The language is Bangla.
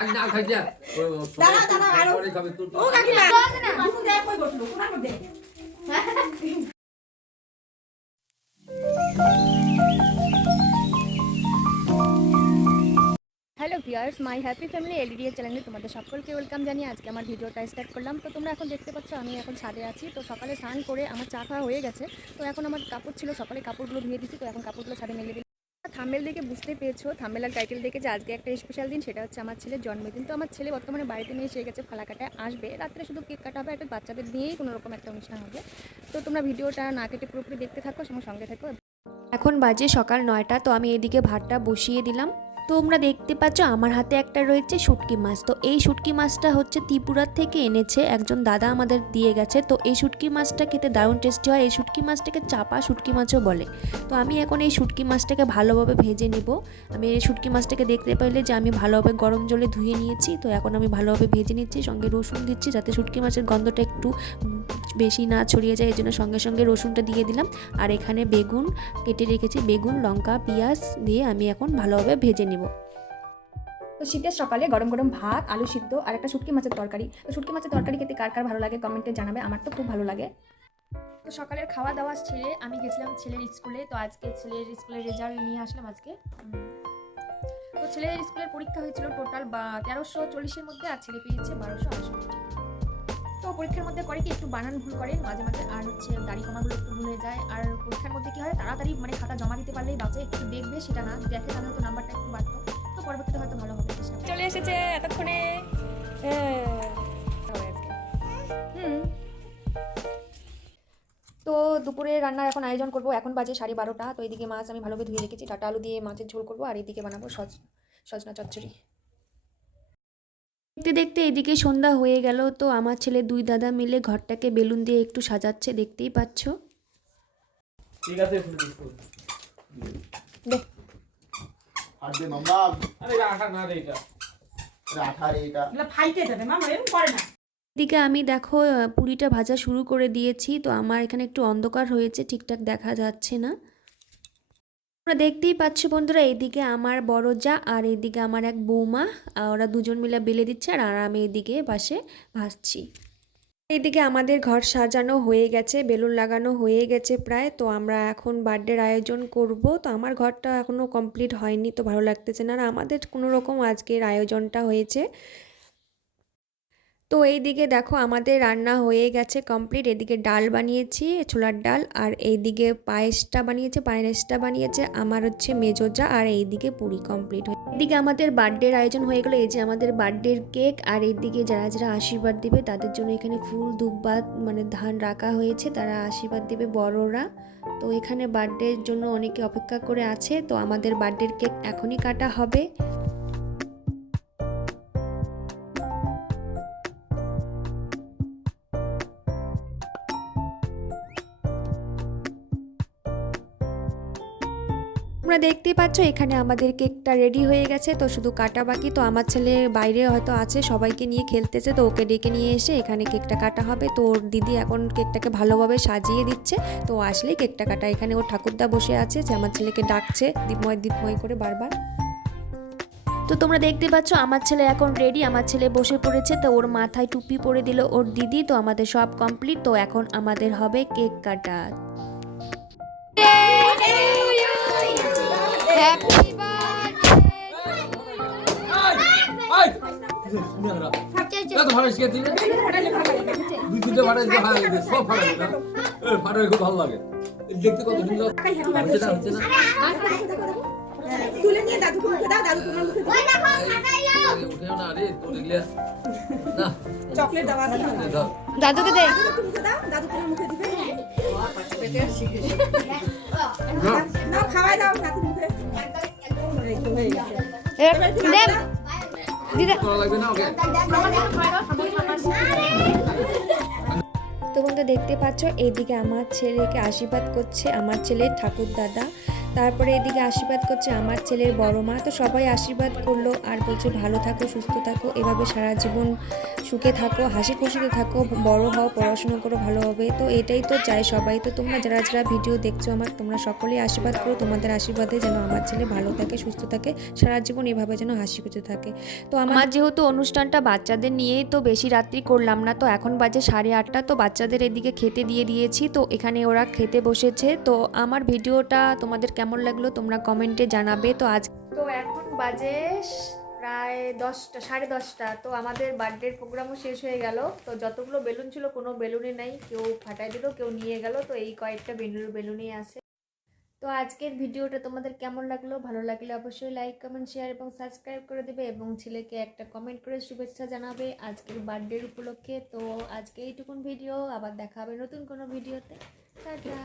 না খাইছা দাঁড়া দাঁড়া আরো ও কাকিমা দুপুর দেয় কই বসলো কোনার মধ্যে হ্যালো ভিউয়ার্স, মাই হ্যাপি ফ্যামিলি এলডিএ চ্যানেলে তোমাদের সকলকে ওয়েলকাম জানিয়ে আজকে আমার ভিডিওটা স্টার্ট করলাম। তো তোমরা এখন দেখতে পাচ্ছ আমি এখন ছাদে আছি। তো সকালে স্নান করে আমার চা খাওয়া হয়ে গেছে। তো এখন আমার কাপড় ছিল, সকালে কাপড়গুলো ধুয়ে দিচ্ছি। তো এখন কাপড়গুলো ছাদে মেলে দিই। থাম্বনেল দেখে বুঝতে পেরেছো, থাম্বনেল আর টাইটেল দেখে যে আজকে একটা স্পেশাল দিন, সেটা হচ্ছে আমার ছেলের জন্মদিন। তো আমার ছেলে বর্তমানে বাড়িতে নিয়ে এসে গেছে, ফালাকাটায় আসবে রাত্রে, শুধু কেক কাটা হবে, একটা বাচ্চাদের নিয়েই কোনো রকম একটা অনুষ্ঠান হবে। তো তোমরা ভিডিওটা না কেটে পুরোপুরি দেখতে থাকো, সঙ্গে থাকো। এখন বাজে সকাল 9টা। তো আমি এদিকে ভাতটা বসিয়ে দিলাম। তোমরা দেখতে পাচ্ছ আমার হাতে একটা রয়েছে শুটকি মাছ। তো এই শুটকি মাছটা হচ্ছে ত্রিপুরার থেকে এনেছে একজন দাদা, আমাদের দিয়ে গেছে। তো এই শুটকি মাছটা খেতে দারুণ টেস্টি হয়। এই শুটকি মাছটাকে চাপা শুটকি মাছও বলে। তো আমি এখন এই শুটকি মাছটাকে ভালোভাবে ভেজে নিব। আমি এই শুটকি মাছটাকে দেখতে পাইলে যে আমি ভালোভাবে গরম জলে ধুয়ে নিয়েছি। তো এখন আমি ভালোভাবে ভেজে নিচ্ছি, সঙ্গে রসুন দিচ্ছি যাতে শুটকি মাছের গন্ধটা একটু বেশি না ছড়িয়ে যায়, এই জন্য সঙ্গে সঙ্গে রসুনটা দিয়ে দিলাম। আর এখানে বেগুন কেটে রেখেছি, বেগুন, লঙ্কা, পেঁয়াজ দিয়ে আমি এখন ভালোভাবে ভেজে নিব। তো শীতের সকালে গরম গরম ভাত, আলু সিদ্ধ আর একটা শুটকি মাছের তরকারি। তো শুটকি মাছের তরকারি খেতে কার কার ভালো লাগে কমেন্টে জানাবে, আমার তো খুব ভালো লাগে। তো সকালের খাওয়া দাওয়া ছেড়ে আমি গেছিলাম ছেলের স্কুলে। তো আজকে ছেলের স্কুলের রেজাল্ট নিয়ে আসলাম আজকে। তো ছেলের স্কুলের পরীক্ষা হয়েছিল টোটাল 1340-এর মধ্যে, আর ছেলে পেয়েছে 1268। তো পরীক্ষার মধ্যে করে কি একটু বানান ভুল করে মাঝে মাঝে, আর হচ্ছে দাড়ি কমাগুলো একটু ভুলে যায়। আর পরীক্ষার মধ্যে কি হয়, তাড়াতাড়ি মানে খাতা জমা দিতে পারলেই বাচ্চা একটু দেখবে, সেটা না দেখে তাহলে হয়তো নাম্বারটা একটু বাড়তো। তো পরবর্তীতে হয়তো ভালো হবে। চলে এসেছে এতক্ষণে। তো দুপুরে রান্নার এখন আয়োজন করব। এখন বাজে 12:30। তো এইদিকে মাছ আমি ভালোভাবে ধুয়ে রেখেছি, ডাটা আলু দিয়ে মাছের ঝোল করবো, আর এইদিকে বানাবো সজনা চচ্চড়ি। দেখতে দেখতে এদিকে সন্ধ্যা হয়ে গেল। তো আমার ছেলে দুই দাদা মিলে ঘরটাকে বেলুন দিয়ে একটু সাজাচ্ছে, দেখতেই পাচ্ছ। ঠিক আছে দে আর দে মামা আরে আঠা না রে এটা আঠা রে এটা এগুলা ফাইটে যাবে মামা, এরকম করে না। এদিকে আমি দেখো পুরিটা ভাজা শুরু করে দিয়েছি। তো আমার এখানে একটু অন্ধকার হয়েছে, ঠিকঠাক দেখা যাচ্ছে না। তোমরা দেখতেই পাচ্ছ বন্ধুরা, এইদিকে আমার বড় যা আর এইদিকে আমার এক বৌমা, ওরা দুজন মিলে বেলে দিচ্ছে, আর আমি এইদিকে পাশে ভাজছি। এইদিকে আমাদের ঘর সাজানো হয়ে গেছে, বেলুন লাগানো হয়ে গেছে প্রায়। তো আমরা এখন বার্থডের আয়োজন করব। তো আমার ঘরটা এখনও কমপ্লিট হয়নি, তো ভালো লাগতেছে না। আর আমাদের কোনো রকম আজকের আয়োজনটা হয়েছে। তো এইদিকে দেখো আমাদের রান্না হয়ে গেছে কমপ্লিট। এদিকে ডাল বানিয়েছি, ছোলার ডাল, আর এইদিকে পায়েসটা বানিয়েছে আমার হচ্ছে মেজোজা, আর এইদিকে পুরি কমপ্লিট হয়ে। এদিকে আমাদের বার্থডের আয়োজন হয়ে গেলো। এই যে আমাদের বার্থডের কেক, আর এইদিকে যারা যারা আশীর্বাদ দিবে তাদের জন্য এখানে ফুল ধূপবাত মানে ধান রাখা হয়েছে, তারা আশীর্বাদ দিবে বড়রা। তো এখানে বার্থডের জন্য অনেকে অপেক্ষা করে আছে। তো আমাদের বার্থডের কেক এখনই কাটা হবে। তোমরা দেখতেই পাচ্ছ এখানে আমাদের কেকটা রেডি হয়ে গেছে। তো শুধু কাটা বাকি। তো আমার ছেলে বাইরে হয়তো আছে, সবাইকে নিয়ে খেলতেছে। তো ওকে ডেকে নিয়ে এসে এখানে কেকটা কাটা হবে। তো ওর দিদি এখন কেকটাকে ভালোভাবে সাজিয়ে দিচ্ছে। তো আসলেই কেকটা কাটা। এখানে ওর ঠাকুরদা বসে আছে, যে আমার ছেলেকে ডাকছে দীপময় করে বারবার। তো তোমরা দেখতে পাচ্ছ আমার ছেলে এখন রেডি, আমার ছেলে বসে পড়েছে। তো ওর মাথায় টুপি পরে দিল ওর দিদি। তো আমাদের সব কমপ্লিট। তো এখন আমাদের হবে কেক কাটা। খুব ভালো লাগে দেখতে, কত সুন্দর হচ্ছে না। তুলে নিয়ে দাদুকে মুখে দাও, দাদুকে মুখে দাও। উঠেও না রে, তোর এগুলা না চকলেট দাও আছে না, দাদুকে দে। দাদুকে মুখে দাও, দাদুকে মুখে দিবে। না খাওয়াই দাও নাকি মুখে। এই তো হয়ে গেছে। দে দিদা ভালো লাগবে না ওকে। তো বন্ধু দেখতে পাচ্ছ এইদিকে আমার ছেলেকে আশীর্বাদ করছে আমার ছেলের ঠাকুর দাদা। তারপরে এদিকে আশীর্বাদ করছে আমার ছেলের বড় মা। তো সবাই আশীর্বাদ করলো আর বলছে ভালো থাকো, সুস্থ থাকো, এভাবে সারা জীবন সুখে থাকো, হাসি খুশিতে থাকো, বড় হও, পড়াশুনো করো ভালোভাবে। তো এটাই তো চাই সবাই। তো তোমরা যারা যারা ভিডিও দেখছো আমার, তোমরা সকলেই আশীর্বাদ করো, তোমাদের আশীর্বাদে যেন আমার ছেলে ভালো থাকে, সুস্থ থাকে, সারা জীবন এভাবে যেন হাসি খুশি থাকে। তো আমার যেহেতু অনুষ্ঠানটা বাচ্চাদের নিয়েই, তো বেশি রাত্রি করলাম না। তো এখন বাজে 8:30। তো বাচ্চাদের এদিকে খেতে দিয়ে দিয়েছি, তো এখানে ওরা খেতে বসেছে। তো আমার ভিডিওটা তোমাদের কেমন লাগলো তোমরা কমেন্টে জানাবে। তো এখন বাজে প্রায় 10টা, 10:30। তো আমাদের বার্থডের প্রোগ্রামও শেষ হয়ে গেল। তো যতগুলো বেলুন ছিল কোনো বেলুনে নাই, কেউ ফাটাই দিল, কেউ নিয়ে গেল। তো এই কয়েকটা বেলুনই আছে। তো আজকের ভিডিওটা তোমাদের কেমন লাগলো, ভালো লাগলে অবশ্যই লাইক, কমেন্ট, শেয়ার এবং সাবস্ক্রাইব করে দেবে এবং ছেলেকে একটা কমেন্ট করে শুভেচ্ছা জানাবে আজকের বার্থডের উপলক্ষে। তো আজকে এইটুকুন ভিডিও, আবার দেখা হবে নতুন কোনো ভিডিওতে। টাটা।